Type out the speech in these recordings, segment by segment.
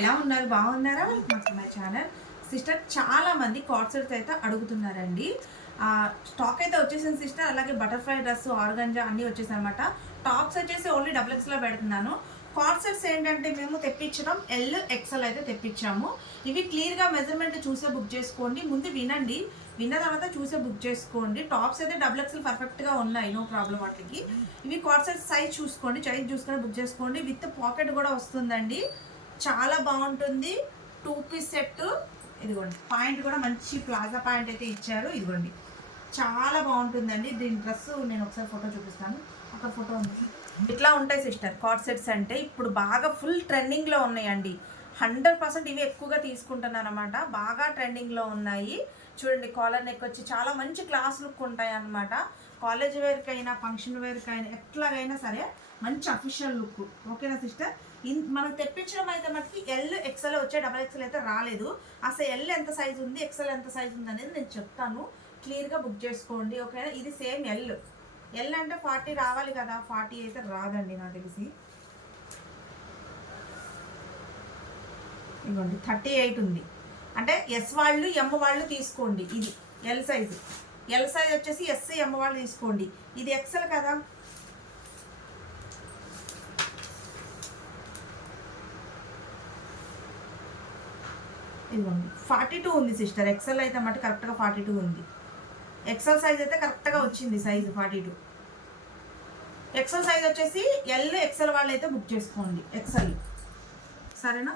ఎలా ఉన్నారు? బాగున్నారా? Welcome my channel. సిస్టర్ చాలా మంది కాట్ సెట్స్ అయితే అడుగుతున్నారండి. స్టాక్ అయితే వచ్చేసింది సిస్టర్. అలాగే బటర్ఫ్లై డ్రెస్ ఆర్గంజా అన్నీ వచ్చేసాయి అనమాట టాప్స్ వచ్చేసి ఓన్లీ డబుల్ ఎక్స్లో పెడుతున్నాను. కాట్ సెట్స్ ఏంటంటే మేము తెప్పించడం ఎల్ ఎక్సెల్ అయితే తెప్పించాము. ఇవి క్లియర్గా మెజర్మెంట్ చూసే బుక్ చేసుకోండి. ముందు వినండి. విన్న తర్వాత చూసే బుక్ చేసుకోండి. టాప్స్ అయితే డబుల్ ఎక్స్ఎల్ పర్ఫెక్ట్గా ఉన్నాయి. నో ప్రాబ్లం వాటికి. ఇవి కాట్ సైజ్ చూసుకోండి. సైజ్ చూసుకొని బుక్ చేసుకోండి. విత్ పాకెట్ కూడా వస్తుందండి. చాలా బాగుంటుంది. టూ పీస్ సెట్ ఇదిగోండి పాయింట్ కూడా మంచి ప్లాజా పాయింట్ అయితే ఇచ్చారు. ఇదిగోండి చాలా బాగుంటుందండి. దీని డ్రెస్ నేను ఒకసారి ఫోటో చూపిస్తాను. ఒక ఫోటో ఉంది. ఇట్లా ఉంటాయి సిస్టర్ కాట్ సెట్స్ అంటే ఇప్పుడు బాగా ఫుల్ ట్రెండింగ్లో ఉన్నాయండి. హండ్రెడ్ పర్సెంట్ ఇవి ఎక్కువగా తీసుకుంటున్నాను అనమాట బాగా ట్రెండింగ్లో ఉన్నాయి. చూడండి కాలర్ నెక్ వచ్చి చాలా మంచి క్లాస్ లుక్ ఉంటాయి అనమాట కాలేజ్ వేర్కైనా ఫంక్షన్ వేర్కైనా ఎట్లాగైనా సరే మంచి అఫీషియల్ లుక్ ఓకేనా సిస్టర్? ఇన్ మనం తెప్పించడం అయితే మనకి ఎల్ ఎక్సెల్ వచ్చే డబల్ ఎక్సెల్ అయితే రాలేదు. అసలు ఎల్ ఎంత సైజు ఉంది ఎక్సెల్ ఎంత సైజ్ ఉంది అనేది నేను చెప్తాను. క్లియర్గా బుక్ చేసుకోండి ఓకేనా ఇది సేమ్ ఎల్ ఎల్ అంటే ఫార్టీ రావాలి కదా ఫార్టీ అయితే రాదండి నాకు తెలిసి. ఇదిగోండి థర్టీ ఎయిట్ ఉంది. అంటే ఎస్ వాళ్ళు ఎమ్ వాళ్ళు తీసుకోండి ఇది ఎల్ సైజు ఎల్ సైజ్ వచ్చేసి ఎస్ ఎమ్ వాళ్ళు తీసుకోండి. ఇది ఎక్సెల్ కదా ఇదిగోండి ఫార్టీ టూ ఉంది సిస్టర్ ఎక్సెల్ అయితే మటు కరెక్ట్గా ఫార్టీ టూ ఉంది. ఎక్సెల్ సైజ్ అయితే కరెక్ట్గా వచ్చింది size forty two XL size వచ్చేసి ఎల్ ఎక్సెల్ వాళ్ళు అయితే బుక్ చేసుకోండి. ఎక్సెల్ సరేనా?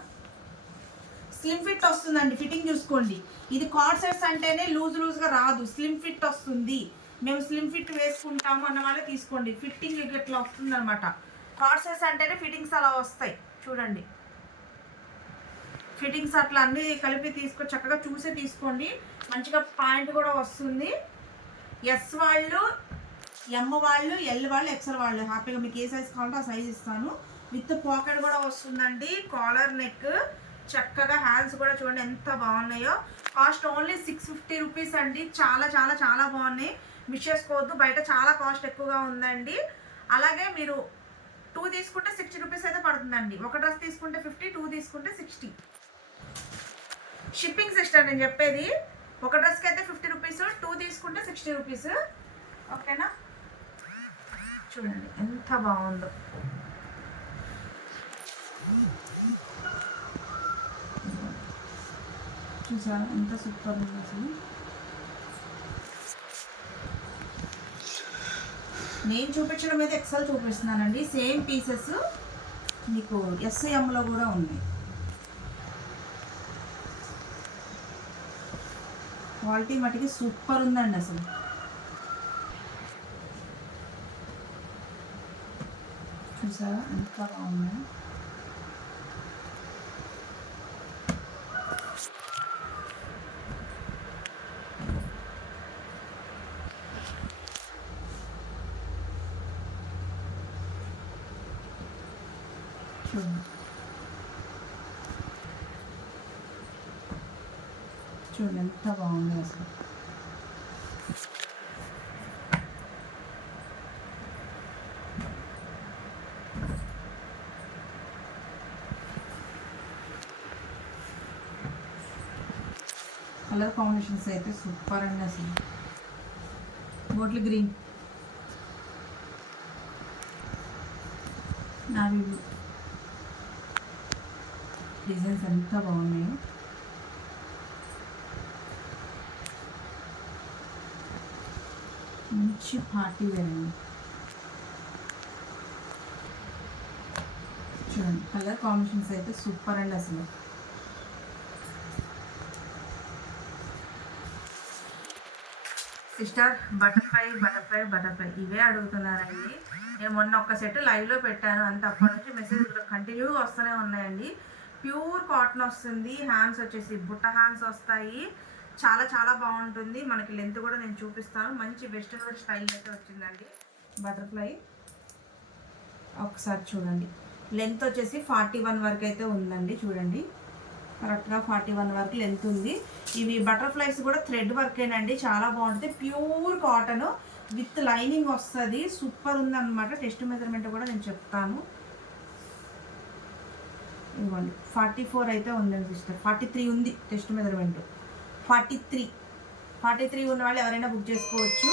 స్లిమ్ ఫిట్ వస్తుందండి. ఫిట్టింగ్ చూసుకోండి. ఇది కార్డ్ సెట్స్ అంటేనే లూజ్ లూజ్గా రాదు. స్లిమ్ ఫిట్ వస్తుంది. మేము స్లిమ్ ఫిట్ వేసుకుంటాము అన్న వాళ్ళే తీసుకోండి. ఫిట్టింగ్ ఇట్లా వస్తుంది అనమాట కార్డ్ సెట్స్ అంటేనే ఫిట్టింగ్స్ అలా వస్తాయి. చూడండి. ఫిట్టింగ్స్ అట్లా అన్నీ కలిపి తీసుకో చక్కగా చూసే తీసుకోండి. మంచిగా పాయింట్ కూడా వస్తుంది. ఎస్ వాళ్ళు ఎమ్ వాళ్ళు ఎల్ వాళ్ళు ఎక్సెల్ వాళ్ళు. హ్యాపీగా మీకు ఏ సైజ్ కావాలంటే ఆ సైజ్ ఇస్తాను. విత్ పాకెట్ కూడా వస్తుందండి. Collar neck. చక్కగా హ్యాండ్స్ కూడా చూడండి ఎంత బాగున్నాయో. Cost only six fifty rupees అండి. చాలా చాలా చాలా బాగున్నాయి. మిస్ చేసుకోవద్దు. బయట చాలా కాస్ట్ ఎక్కువగా ఉందండి. అలాగే మీరు టూ తీసుకుంటే సిక్స్టీ రూపీస్ అయితే పడుతుందండి. ఒక డ్రెస్ తీసుకుంటే ఫిఫ్టీ టూ తీసుకుంటే సిక్స్టీ. షిప్పింగ్ సిస్టర్ నేను చెప్పేది ఒక డ్రెస్కి అయితే ఫిఫ్టీ రూపీస్ టూ తీసుకుంటే సిక్స్టీ రూపీస్. ఓకేనా? చూడండి ఎంత బాగుందో. చూసారా ఎంత సూపర్ ఉంది అసలు. నేను చూపించడం అయితే ఎక్సెల్ చూపిస్తున్నానండి సేమ్ పీసెస్ మీకు ఎస్ఐఎంలో కూడా ఉన్నాయి. క్వాలిటీ మటుకి సూపర్ ఉందండి అసలు. చూసారా? ఎంత బాగుంది చూడండి. చూడండి ఎంత బాగుంది అసలు కలర్ కాంబినేషన్స్ అయితే సూపర్ అండి అసలు. బోట్లు గ్రీన్ నావి డిజైన్స్ ఎంత బాగున్నాయి. మంచి పార్టీ వేర్ అండి చూడండి కలర్ కాంబినేషన్స్ అయితే సూపర్ అండి అసలు. Sister butterfly butterfly butterfly. ఇవే అడుగుతున్నారండి. నేను మొన్న ఒక్క సెట్ లైవ్లో పెట్టాను. అంత అప్పటి నుంచి మెసేజ్ కంటిన్యూ వస్తూనే ఉన్నాయండి. ప్యూర్ కాటన్ వస్తుంది. హ్యాండ్స్ వచ్చేసి బుట్ట హ్యాండ్స్ వస్తాయి. చాలా చాలా బాగుంటుంది. మనకి లెంత్ కూడా నేను చూపిస్తాను. మంచి వెస్ట్రన్ స్టైల్ అయితే వచ్చిందండి. బటర్ఫ్లై ఒకసారి చూడండి. లెంత్ వచ్చేసి ఫార్టీ వన్ వరకు అయితే ఉందండి. చూడండి. కరెక్ట్గా ఫార్టీ వన్ వరకు లెంత్ ఉంది. ఇవి బటర్ఫ్లైస్ కూడా థ్రెడ్ వర్కేనండి చాలా బాగుంటుంది. ప్యూర్ కాటన్ విత్ లైనింగ్ వస్తుంది. సూపర్ ఉందన్నమాట. టెస్ట్ మెజర్మెంట్ కూడా నేను చెప్తాను. ఇవ్వండి ఫార్టీ ఫోర్ అయితే ఉందండి సిస్టర్ ఫార్టీ త్రీ ఉంది chest measurement forty three. Forty three ఉన్న వాళ్ళు ఎవరైనా బుక్ చేసుకోవచ్చు.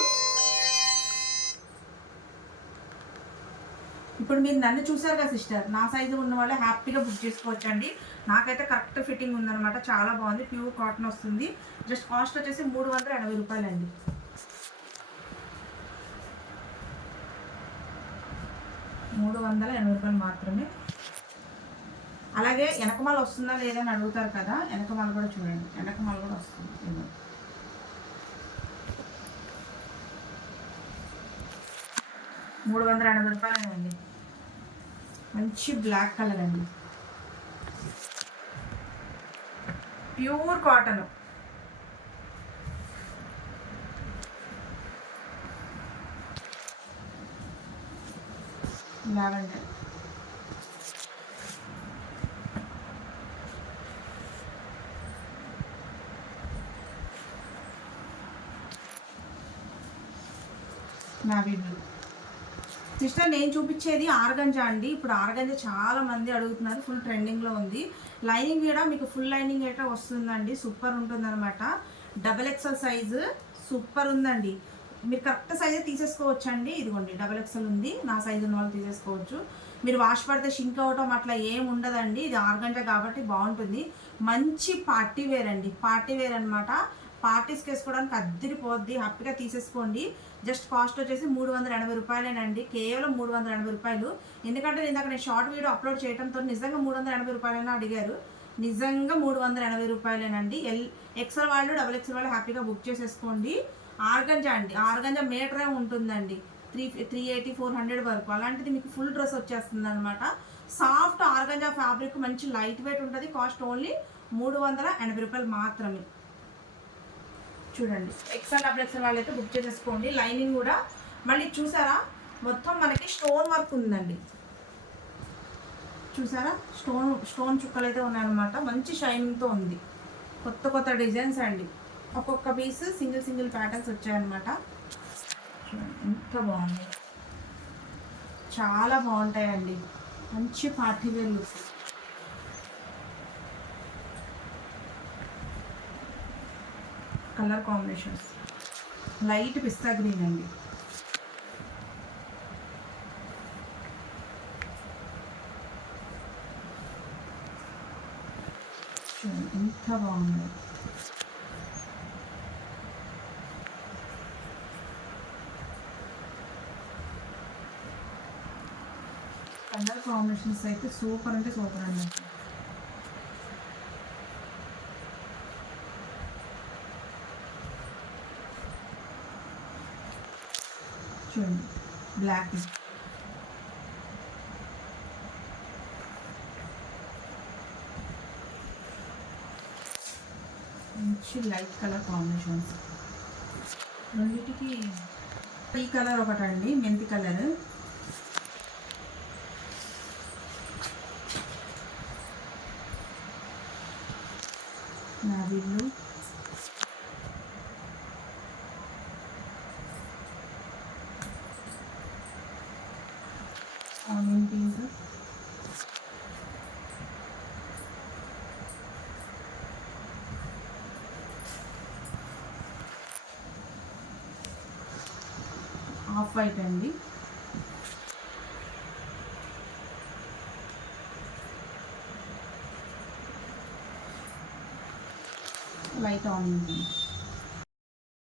ఇప్పుడు మీరు నన్ను చూసారు కదా సిస్టర్. నా సైజు ఉన్న వాళ్ళు హ్యాపీగా బుక్ చేసుకోవచ్చు అండి నాకైతే కరెక్ట్ ఫిట్టింగ్ ఉందనమాట చాలా బాగుంది. ప్యూర్ కాటన్ వస్తుంది. జస్ట్ కాస్ట్ వచ్చేసి మూడు వందల ఎనభై రూపాయలండి. మూడు వందల ఎనభై రూపాయలు మాత్రమే. అలాగే వెనకమాల వస్తుందా లేదా అని అడుగుతారు కదా వెనకమాల కూడా చూడండి. వెనకమాల కూడా వస్తుంది. మూడు వందల ఎనభై రూపాయలండి మంచి బ్లాక్ కలర్ అండి. Pure cotton. లావెండర్. నా వీడియో సిస్టర్ నేను చూపించేది ఆర్గంజా అండి. ఇప్పుడు ఆర్గంజా చాలా మంది అడుగుతున్నారు ఫుల్ ట్రెండింగ్లో ఉంది. లైనింగ్ కూడా మీకు ఫుల్ లైనింగ్ అయితే వస్తుందండి. సూపర్ ఉంటుందన్నమాట. డబల్ ఎక్సెల్ సైజు సూపర్ ఉందండి. మీరు కరెక్ట్ సైజే తీసేసుకోవచ్చు అండి ఇదిగోండి డబల్ ఎక్సెల్ ఉంది. నా సైజు ఉన్న వాళ్ళు తీసేసుకోవచ్చు. మీరు వాష్ పడితే షింక్ అవటం అట్లా ఏం ఉండదండి. ఇది ఆర్గంజా కాబట్టి బాగుంటుంది. మంచి పార్టీ వేర్ అండి. పార్టీ వేర్ అనమాట పార్టీస్కి వేసుకోవడానికి అద్దరిపోద్ది హ్యాపీగా తీసేసుకోండి. జస్ట్ కాస్ట్ వచ్చేసి మూడు వందల ఎనభై రూపాయలేనండి. కేవలం మూడు వందల ఎనభై రూపాయలు. ఎందుకంటే ఇందాక నేను షార్ట్ వీడియో అప్లోడ్ చేయడంతో నిజంగా మూడు వందల ఎనభై రూపాయలైనా అడిగారు. నిజంగా మూడు వందల ఎనభై రూపాయలేనండి. ఎల్ ఎక్సెల్ వాళ్ళు డబుల్ ఎక్సెల్ వాళ్ళు హ్యాపీగా బుక్ చేసేసుకోండి. ఆర్గంజా అండి. ఆర్గంజా మీటరే ఉంటుందండి. Three three eighty four hundred వరకు. అలాంటిది మీకు ఫుల్ డ్రెస్ వచ్చేస్తుంది అనమాట సాఫ్ట్ ఆర్గంజా ఫ్యాబ్రిక్ మంచి లైట్ వెయిట్ ఉంటుంది. కాస్ట్ ఓన్లీ మూడు వందల ఎనభై రూపాయలు మాత్రమే. చూడండి. ఎక్సెల్ డబుల్ ఎక్సెల్ వాళ్ళైతే బుక్ చేసేసుకోండి. లైనింగ్ కూడా మళ్ళీ చూసారా? మొత్తం మనకి స్టోన్ వర్క్ ఉందండి. చూసారా? స్టోన్ స్టోన్ చుక్కలు అయితే ఉన్నాయన్నమాట. మంచి షైనింగ్తో ఉంది. కొత్త కొత్త డిజైన్స్ అండి. ఒక్కొక్క పీస్ సింగిల్ సింగిల్ ప్యాటర్న్స్ వచ్చాయన్నమాట. ఎంత బాగుంది. చాలా బాగుంటాయండి. మంచి party wear colour combinations. Light pista green అండి. ఎంత బాగుంది. కలర్ కాంబినేషన్స్ అయితే సూపర్ అంటే సూపర్ అండి. చూడండి బ్లాక్ మంచి లైట్ కలర్ కాంబినేషన్స్ రెండింటికి ఈ కలర్ ఒకటండి మెంతి కలర్ నావీ ఆఫ్ వైట్ అండి లైట్ ఆన్ పింక్